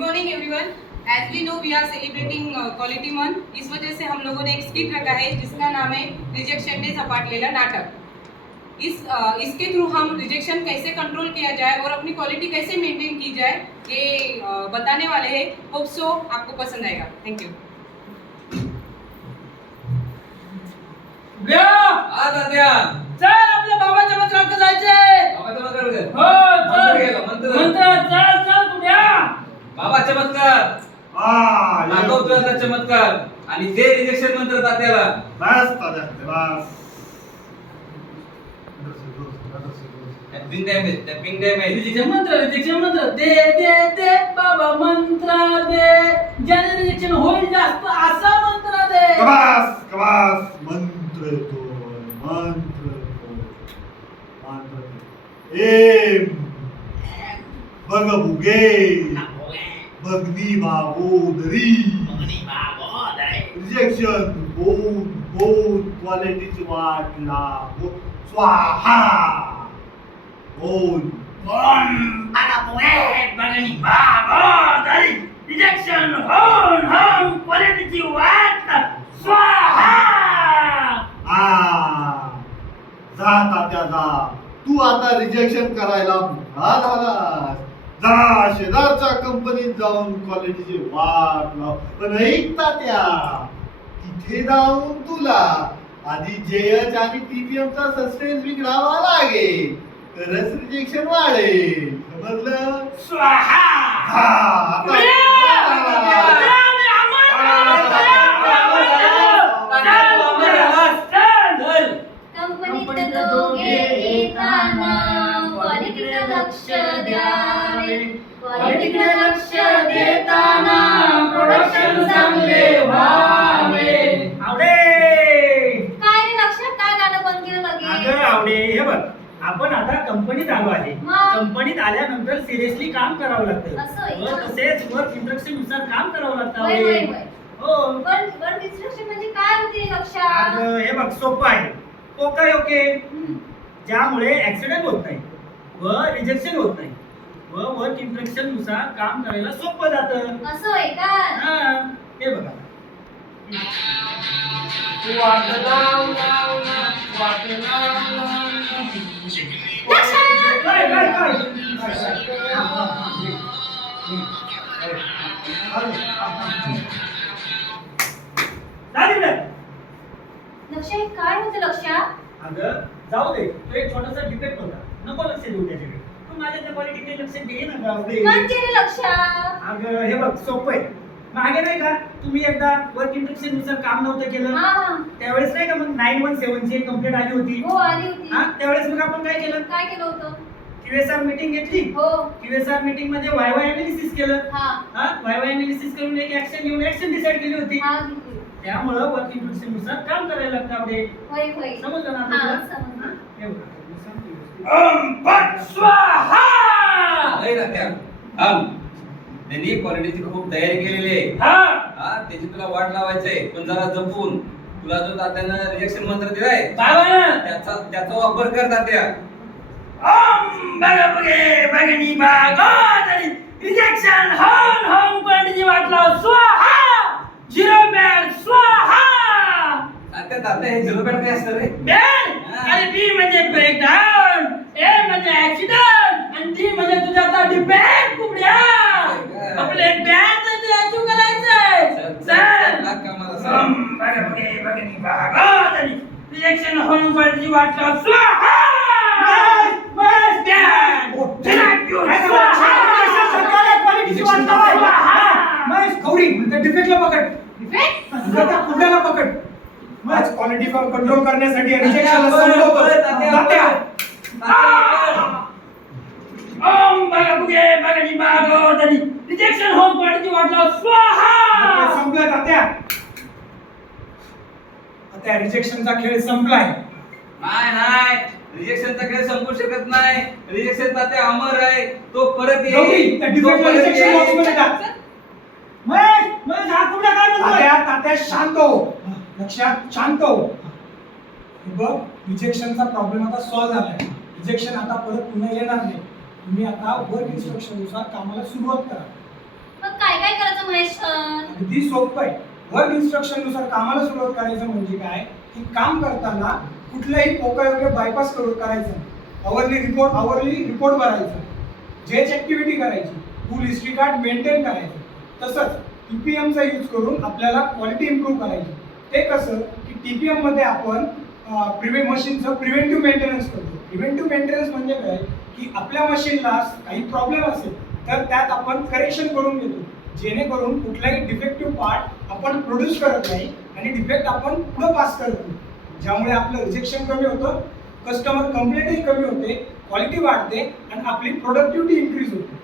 Morning everyone. As we know we are celebrating quality month. इस वजह से हम लोगों ने एक स्किट रखा है जिसका नाम है रिजेक्शन डे झपाटलेला नाटक। इसके थ्रू हम रिजेक्शन कैसे कंट्रोल किया जाए और अपनी क्वालिटी कैसे मेंटेन की जाए ये बताने वाले हैं। होप सो आपको पसंद आएगा। Thank you. चल आपल्या बाबाच्या मंत्राकडे जायचंय. मंत्र चल कुठ्या बाबा चमत्कार दाखव तुझा चमत्कार आणि दे रिजेक्शन मंत्र तात्याला. बस तात्या बस. टॅपिंग डॅमेज रिजेक्शन मंत्र दे दे दे बाबा मंत्र दे ज्याने रिजेक्शन होईल जास्त असा मंत्र दे. कबास मंत्र तो मंत्र एम बघ बुगे भगनी बागोदरी रिजेक्शन बोन क्वालिटीची वाट लागो स्वाहा बोन रिजेक्शन होन क्वालिटीची वाट स्वाहा. जा तात्या जा. तू आता रिजेक्शन करायला मोठा झालास. जा शेजारच्या कंपनीत जाऊन क्वालिटीची वाट लाव. पण ऐक तात्या तिथे जाऊन तुला आधी जेएच आणि पीपीएमचा सस्टेन्स बिघडावा लागेल तरच रिजेक्शन वाढेल. समजलं? स्वाहा. कंपनीत दोघे येताना क्वालिटीकडे लक्ष द्यावे. क्वालिटीकडे लक्ष देताना प्रोडक्शन चांगले व्हावे. आवडे काय रे लक्षात काय गाणं बंद केलं लगेच? अगं आवडे हे बघ आपण आता कंपनीत आलो आहे. मग? कंपनीत आल्यानंतर सिरियसली काम करावं लागतं. असं आहे व का? तसेच वर्क इंस्ट्रक्शन नुसार काम करावं लागतं. वय वय वय. हो पण डिस्ट्रक्शन म्हणजे काय होते लक्षात? अगं हे बघ सोपं आहे. ओके ओके हम्म. ज्यामुळे ऍक्सिडेंट होत नाही व रिजेक्शन होत नाही व वर्क इंस्ट्रक्शन नुसार काम करायला सोपं जातं. असं आहे का? हा हे बघा काय काय काय लक्ष हे काय होतं लक्षात? अगं जाऊ दे तो एक छोटासा डिफेक्ट होता नको लक्ष देऊ त्याच्याकडे. तू माझ्या त्या क्वालिटीकडे लक्ष दे ना जाऊ दे. म्हणजे रे लक्षात? अगं हे बघ सोपं आहे. मागे नाही का तुम्ही एकदा वर्क इंस्ट्रक्शन नुसार काम नव्हतं केलं हा त्यावेळेस नाही का मग 917 ची कंप्लेंट आली होती. हो आली होती. हा त्यावेळेस मग आपण काय केलं काय केलं होतं? क्यूएसआर मीटिंग घेतली. हो क्यूएसआर मीटिंग मध्ये वायवाय अनालिसिस केलं. हा हा वायवाय अनालिसिस करून एक ऍक्शन घेऊन ऍक्शन डिसाइड केली होती. हा घेतली. त्यामुळे वर्क इंस्ट्रक्शन नुसार काम करायला लागतं आपले. होय होय. समजलं ना हा आपल्याला? समजलं. हा? हे बघा, मी सांगतो व्यवस्थित. ओम भट स्वाहा. नाही तात्या थांब. त्यांनी क्वालिटीची खूप तयारी केलेली आहे. हा त्याची तुला वाट लावायचंय पण जरा जपून. तुला जो तात्यानं रिजेक्शन मंत्र दिलाय बाबानं त्याचा वापर कर तात्या. ओम बगे बगनी बागोदरी रिजेक्शन होम क्वालिटीची वाट लाव स्वाहा. झिरो बॅड स्वाहा. तात्या हे झिरो बॅट काय असतं रे? बॅड अरे बी म्हणजे ब्रेकडाऊन, ए म्हणजे ऍक्सिडेंट आणि डी म्हणजे तुझ्या आता डिबेट कुबड्या. आपले बॅड तू करायचंय. चल ओम बगे बगनी बागोदरी रिजेक्शन होम क्वालिटीची वाट लाव स्वाहा. बस बॅड थँक यू स्वाहा. क्वालिटीची वाट लाव स्वाहा. महेश खवडी म्हणजे डिफेक्टला पकड. डिफेक्ट? त्या कुंड्याला पकड. महेश क्वालिटी कंट्रोल करण्यासाठी रिजेक्शनला संपवतो. तात्या ओम बगे बगनी बागोदरी रिजेक्शन होम क्वालिटीची वाट लाव स्वाहा. संपलं तात्या. त्या रिजेक्शनचा खेळ संपलाय. नाही रिजेक्शनचा खेळ संपू शकत नाही. रिजेक्शन तात्या अमर आहे. तो परत गौरी, त्या डिफेक्टला रिजेक्शन बॉक्स मध्ये टाक. महेश महेश हा कुठला काय बोलतोय? तात्या तात्या शांत हो. लक्षात शांत हो. बघ रिजेक्शनचा प्रॉब्लेम आता सॉल्व्ह झालाय. रिजेक्शन आता परत पुन्हा येणार नाही. तुम्ही आता वर्क इन्स्ट्रक्शन नुसार कामाला सुरुवात करा. मग करायचं महेशन? अगदी सोपं आहे. वर्क इन्स्ट्रक्शन नुसार कामाला सुरुवात करायचं म्हणजे काय की काम करताना कुठल्याही पोकायोग्य बायपास करायचं, आवरली रिपोर्ट भरायचा, जेच ऍक्टिव्हिटी करायची, फुल हिस्ट्री कार्ड मेंटेन करायचं. तसंच TPM चा यूज करून आपल्याला क्वालिटी इम्प्रूव्ह करायची. ते कसं की TPM मध्ये आपण मशीनचं प्रिव्हेंटिव्ह मेंटेनन्स करतो. प्रिव्हेंटिव्ह मेंटेनन्स म्हणजे काय की आपल्या मशीनला काही प्रॉब्लेम असेल तर त्यात आपण करेक्शन करून घेतो, जेणेकरून कुठलाही डिफेक्टिव्ह पार्ट आपण प्रोड्यूस करत नाही आणि डिफेक्ट आपण पुढे पास करत नाही, ज्यामुळे आपलं रिजेक्शन कमी होतं, कस्टमर कंप्लेंटही कमी होते, क्वालिटी वाढते आणि आपली प्रोडक्टिव्हिटी इन्क्रीज होते.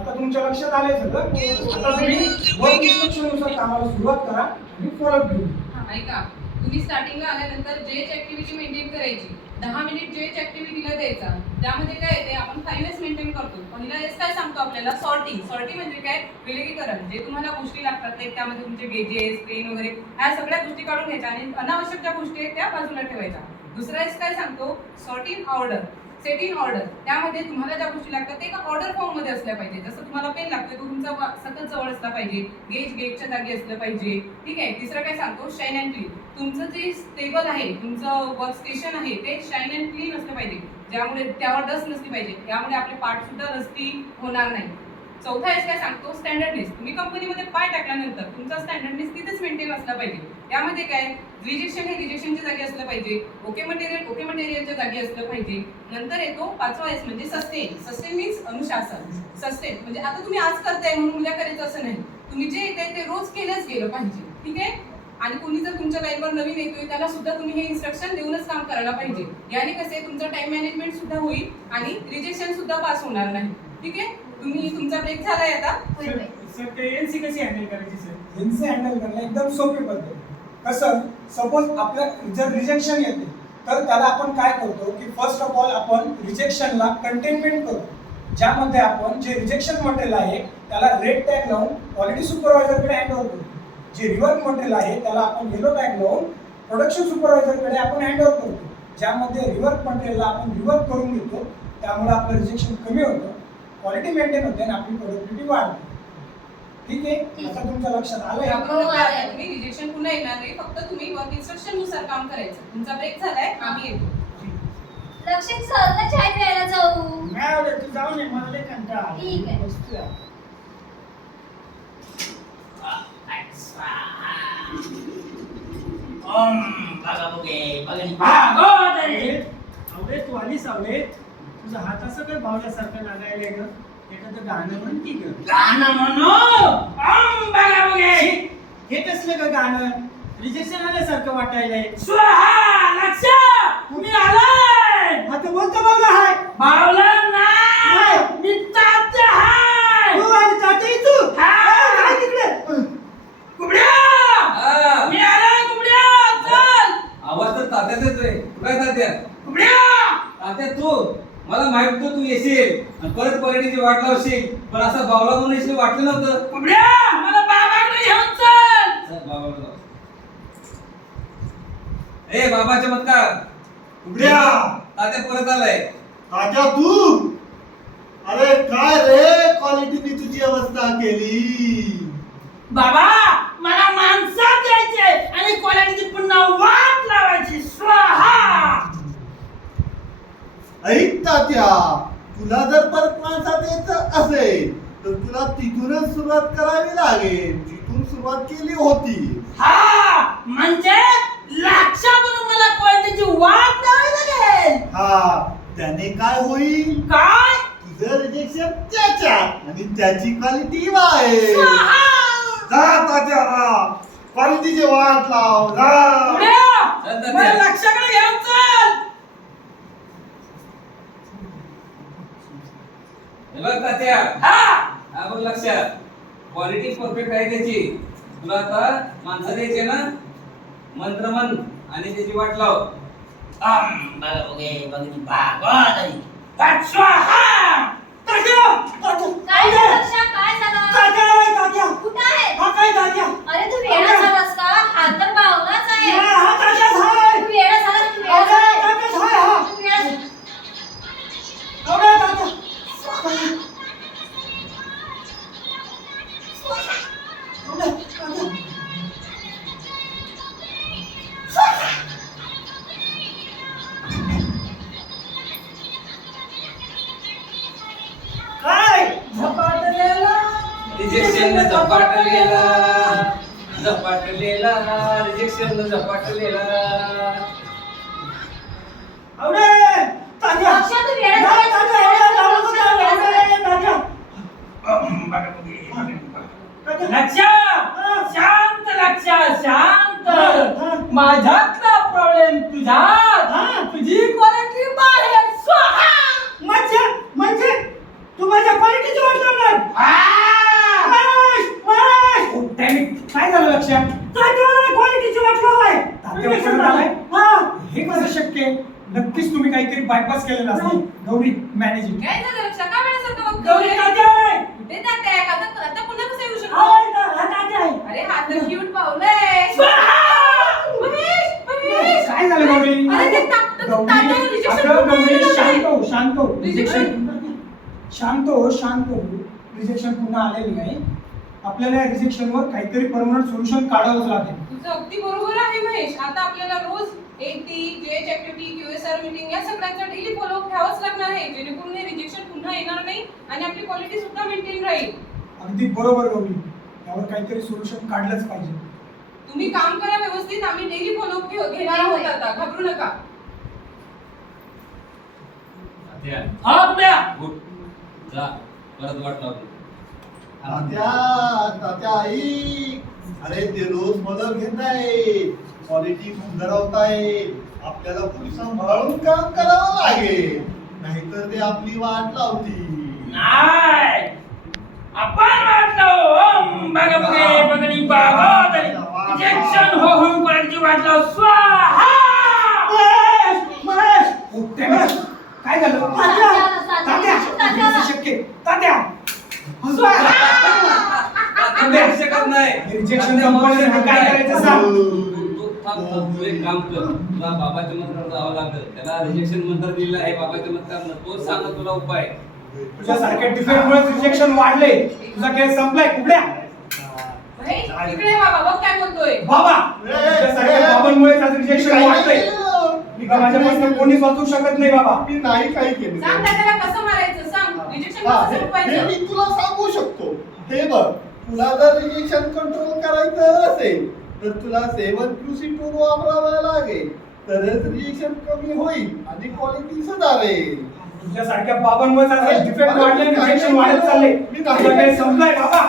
आता तुमच्या लक्षात आलंय सगळं. आता तुम्ही वर्क इन्स्ट्रक्शन नुसार कामाला सुरुवात करा आणि फॉलोअप घेऊ. ऐका, तुम्ही स्टार्टिंगला आल्यानंतर जेच ऍक्टिव्हिटी मेंटेन करायची, 10 मिनिट जेच ऍक्टिव्हिटीला द्यायचा. त्यामध्ये काय येते, आपण 5 मेंटेन करतो. पहिला एस काय सांगतो आपल्याला, सॉर्टिंग. सॉर्टिंग म्हणजे काय, विलगीकरण. जे तुम्हाला गोष्टी लागतात ते त्यामध्ये तुमचे गेजेस, पेन वगैरे ह्या सगळ्या गोष्टी काढून घ्यायच्या आणि अनावश्यक ज्या गोष्टी आहेत त्या बाजूला ठेवायच्या. दुसरा एस काय सांगतो, sort in order, set in order. त्यामध्ये तुम्हाला ज्या गोष्टी लागतात ते एका ऑर्डर फॉर्म मध्ये असल्या पाहिजे. जसं तुम्हाला पेन लागतो तो तुमचा सतत जवळ असला पाहिजे, गेजच्या जागी असलं पाहिजे. ठीक आहे. तिसरं काय सांगतो, शाईन अँड क्लीन. तुमचं जे टेबल आहे, तुमचं वर्क स्टेशन आहे ते शाईन अँड क्लीन असलं पाहिजे, ज्यामुळे त्यावर डस्ट नसली पाहिजे, त्यामुळे आपले पार्ट सुद्धा रस्ती होणार नाही. चौथा एस काय सांगतो, स्टँडर्डनेस. तुम्ही कंपनीमध्ये पाय टाकल्यानंतर तुमचा स्टँडर्डनेस तिथेच मेंटेन असला पाहिजे. त्यामध्ये काय, रिजेक्शन हे रिजेक्शनच्या जागी असलं पाहिजे, ओके मटेरियलच्या जागी असलं पाहिजे. नंतर येतो 5वा एस म्हणजे सस्टेन. सस्टेन मीन्स अनुशासन. सस्टेन म्हणजे आता तुम्ही आज करताय म्हणून उद्या करायचं असं नाही, तुम्ही जे येते ते रोज केलंच गेलं पाहिजे. ठीक आहे. आणि कोणी जर तुमच्या लाईनवर नवीन येतोय त्याला सुद्धा तुम्ही हे इन्स्ट्रक्शन देऊनच काम करायला पाहिजे. याने कसे तुमचं टाइम मॅनेजमेंट सुद्धा होईल आणि रिजेक्शन सुद्धा पास होणार नाही. ठीक आहे. तुम्ही तुमचा ब्रेक झालाय आता. सर ते एनसी कशी हँडल करायची? सर एनसी हँडल करणं एकदम सोपी पद्धत. कसं, सपोज आपल्या जर रिजेक्शन येते तर त्याला आपण काय करतो की फर्स्ट ऑफ ऑल आपण रिजेक्शनला कंटेनमेंट करतो, ज्यामध्ये आपण जे रिजेक्शन मटेरियल आहे त्याला रेड टॅग लावून क्वालिटी सुपरवायझरकडे हँडओव्हर करतो. जे रिवर्क मटेरियल आहे त्याला आपण येलो टॅग लावून प्रोडक्शन सुपरवायझरकडे आपण हँडओव्हर करतो, ज्यामध्ये रिवर्क मटेरियलला आपण रिवर्क करून घेतो. त्यामुळे आपलं रिजेक्शन कमी होतं, क्वालिटी मेंटेन होते आणि आपली प्रोडक्टिव्हिटी वाढते. ठीक आहे. आता तुमच्या लक्षात आलंय. तुम्ही रिजेक्शन पुन्हा येणार नाही, फक्त तुम्ही वर्क इन्स्ट्रक्शन नुसार काम करायचं. तुमचा ब्रेक झालाय, आम्ही येतो. लक्षात सर ना चाय प्यायला जाऊ. नाही आवडत, तू जाऊ नये, मला लय कंटाळा आला. ठीक आहे. बसतोय. आवडे तू आली सावले, तुझा हात असं काय भावल्यासारखं लागायला ग. एखादं गाणं म्हणती ग. गाणं म्हणू. हे कसलं ग गाणं, रिजेक्शन आल्यासारखं वाटायलंय. स्वाहा लक्ष, तुम्ही आलाय. आता बोलतो बाबा हाय बावला नाही, मी तात्या हाय. तू आणि तात्या तू काय तिकडे कुबड्या, मी आलोय कुबड्या, चल. आवाज तर तात्याच येतोय. काय तात्या? कुबड्या, तात्या तू, मला माहित होतं तू येशील आणि परत क्वालिटीची वाट लावशील, पण असं बावला म्हणून येशील वाटलं नव्हतं. कुबड्या, मला बाबाकडे घेऊन चल. चल, बाबाला जाऊ. ए बाबा चमत्कार, उघड्या तात्या परत आलाय. तात्या तू, अरे काय रे क्वालिटीने तुझी अवस्था केली. बाबा, मला माणसात द्यायचे आणि क्वालिटीची पुन्हा वाट लावायची. स्वाहा. ऐक तात्या, तुला जर परत माणसात यायचं असेल तर तुला तिथूनच सुरुवात करावी लागेल, जिथून सुरुवात केली होती. हा, म्हणजे लक्षातून मला क्वालिटीची वाट लावावी लागेल. हा, त्याने काय होईल, काय? तुझं रिजेक्शन त्याच्यात आणि त्याची क्वालिटी वाढेल. स्वाहा. जा तात्या, क्वालिटीची वाट लाव. जा. कुबड्या, चल तात्या. मला लक्षाकडे घेऊन चल. हे बघ तात्या, हा, बघ लक्षात, क्वालिटी परफेक्ट आहे त्याची. तुला आता माणसं द्यायचे ना, मंत्र म्हण आणि त्याची वाट लाव. स्वाहा. तात्या, तात्या, काय झालं लक्षा, काय झालं? तात्या आहे, तात्या. कुठं आहे? हा काय तात्या? अरे तू वेडा झालास का? हा तर बावलाच आहे. हा तात्याच आहे. तू वेडा झालास, तू वेडा आवडे, झालास. तात्याच आहे, हा. तू वेडा झालास. आवडे, तात्या. रिजेक्शन झपाटलेला झपाटलेला रिजेक्शन झपाटलेला. अरे तात्या लक्ष तू वेळेत नाही, आला. तात्या, एवढं लावलं होतं, लक्ष अरे, तात्या. लक्ष शांत लक्ष शांत. माझ्यातला प्रॉब्लेम तुझ्यात, तुझी क्वालिटी बाहेर. स्वाहा. म्हणजे तू माझ्या क्वालिटीची वाट लावणार. महेश, महेश. काय झालं लक्षात क्वालिटीची वाट लावाय. हे कसं शक्य आहे? नक्कीच तुम्ही काहीतरी बायपास केलेला असेल गौरी मॅनेजिंग. काय झालं लक्षात का वेळेसारखं गौरी बघतोय? तात्या आहे. कुठे जाते आता पुन्हा कसं येऊ शकतो? आहे ना, हा तात्या आहे. अरे हा तर क्यूट पावलंय. महेश, महेश. काय झालं गौरी? अरे ते तात्या गौरी, rejection अगं पुन्हा गौरी, आलेलं शांत आहे. हो, शांत हो. Rejection. शांत हो, शांत हो. रिजेक्शन पुन्हा आलेली नाही. आपल्याला रिजेक्शनवर काहीतरी परमनंट सोल्युशन काढावंच लागेल. तुझं अगदी बरोबर आहे महेश. आता आपल्याला रोज AT, JH activity, QSR meeting या सगळ्यांचा डेली फॉलो घ्यावाच लागणार आहे, जेणेकरून हे रिजेक्शन पुन्हा येणार नाही आणि आपली क्वालिटी सुद्धा मेंटेन राहील. अगदी बरोबर गौरी. यावर काहीतरी सोल्युशन काढलंच पाहिजे. तुम्ही काम करा व्यवस्थित. आम्ही डेली फॉलो घेणार आहोत आता. घाबरू नका. तात्या, हा पुढ्या. उठ. जा परत वाट लावतो. तात्या तात्या आई, अरे ते रोज मदत घेताय, क्वालिटी सुधारवताय. आपल्याला पुढे सांभाळून काम करावं लागेल, नाहीतर ते आपली वाट लावतील. नाही आपण वाटलो बघा बघे बघणी बाबा रिजेक्शन हो हो क्वालिटी वाटलो. स्वाहा. महेश, उठते ना. काय झालं? तात्या, हे कसं शक्य आहे? तात्या. तात्या भेटू शकत नाही. रिजेक्शन संपवण्यासाठी काय करायचं सांग. तू थांब, थांब. तू एक काम कर. तुला बाबाच्या मंत्रावर जावं लागेल. त्याला रिजेक्शन मंत्र दिलेलं आहे बाबाच्या मंत्रानं. तोच सांग तुला उपाय. तुझ्यासारख्या डिफेक्टमुळे रिजेक्शन वाढले. तुझा केस संपलाय कुबड्या. महेश, इकडे ये बाबा. बघ काय बोलतोय. बाबा, तुझ्यासारख्या बाबांमुळे आज रिजेक्शन वाढलंय. माझ्यापासून कोणीच वाचू शकत नाही बाबा. मी नाही काही केलं. सांग त्याला कसं मारायचं. सांग रिजेक्शन हा, कसं हे संपवायचं. मी तुला सांगू शकतो. हे बघ, तुला जर रिजेक्शन कंट्रोल करायचं असेल तर तुला 7QC टूल वापरावा लागेल, तरच रिजेक्शन कमी होईल आणि क्वालिटी सुधारेल. तुझ्यासारख्या बाबांमुळे आज डिफेक्ट वाढले, रिजेक्शन वाढत चालले. तुझा केस संपलाय बाबा.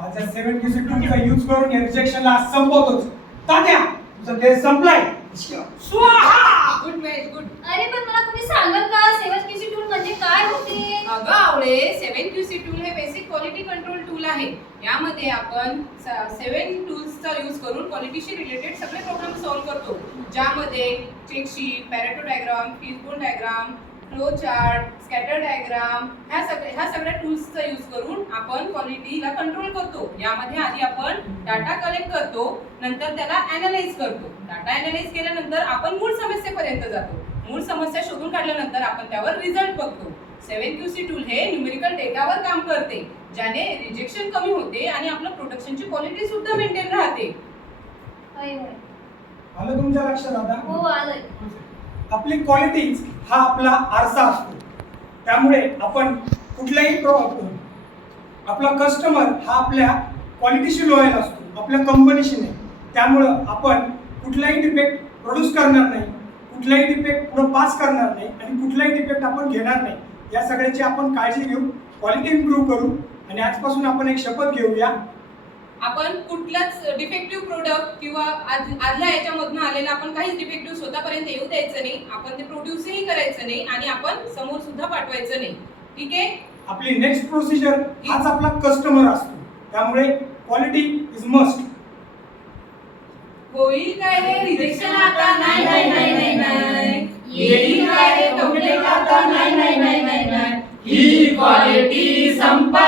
आज 7QC टूलचा यूज करून या रिजेक्शनला संपवतोच. तात्या, तुझा केस संपलाय. स्वाहा. Good Mahesh, good. अरे पण मला तुम्ही सांगाल का 7QC टूल म्हणजे काय होते? अगं आवळे, 7QC टूल हे बेसिक क्वालिटी कंट्रोल टूल आहे. यामध्ये आपण 7 टूल्सचा यूज करून क्वालिटीशी रिलेटेड सगळे प्रॉब्लेम सॉल्व्ह करतो, ज्यामध्ये check sheet, Pareto diagram, fishbone diagram, flow chart, scatter diagram ह्या सगळ्या टूल्सचा यूज करून आपण क्वालिटीला कंट्रोल करतो. यामध्ये आधी आपण डाटा कलेक्ट करतो, नंतर त्याला ॲनालाइज करतो. डाटा ॲनालाइज केल्यानंतर आपण मूळ समस्येपर्यंत जातो. मूळ समस्या शोधून काढल्यानंतर आपण त्यावर रिझल्ट बघतो. 7QC टूल हे न्यूमेरिकल डेटावर काम करते, ज्याने रिजेक्शन कमी होते आणि आपलं प्रोडक्शनची क्वालिटी सुद्धा मेंटेन राहते. आलं तुमच्या लक्षात आता? हो आलंय. आपली क्वालिटी हा आपला आरसा असतो. त्यामुळे आपण कुठल्याही आपला कस्टमर हा आपल्या क्वालिटीशी लॉयल असतो, आपल्या कंपनीशी नाही. त्यामुळं आपण कुठलाही डिफेक्ट प्रोड्यूस करणार नाही, कुठलाही डिफेक्ट पुढे पास करणार नाही आणि कुठलाही डिफेक्ट आपण घेणार नाही. या सगळ्याची आपण काळजी घेऊ, क्वालिटी इम्प्रूव्ह करू आणि आजपासून आपण एक शपथ घेऊया. आपण कुठलाच डिफेक्टिव्ह प्रोडक्ट किंवा आदल्या याच्यामधून आलेला आपण काहीच डिफेक्टिव्ह स्वतःपर्यंत येऊ द्यायचं नाही. आपण ते प्रोड्यूसही करायचं नाही आणि आपण समोर सुद्धा पाठवायचं नाही. ठीक आहे. आपली नेक्स्ट प्रोसिजर हाच आपला कस्टमर असतो. त्यामुळे क्वालिटी इज मस्ट. होईल काय रे रिजेक्शन आता? नाही नाही नाही नाही नाही. येईल काय रे कंप्लेंट आता? नाही नाही नाही नाही नाही. ही क्वालिटी संपा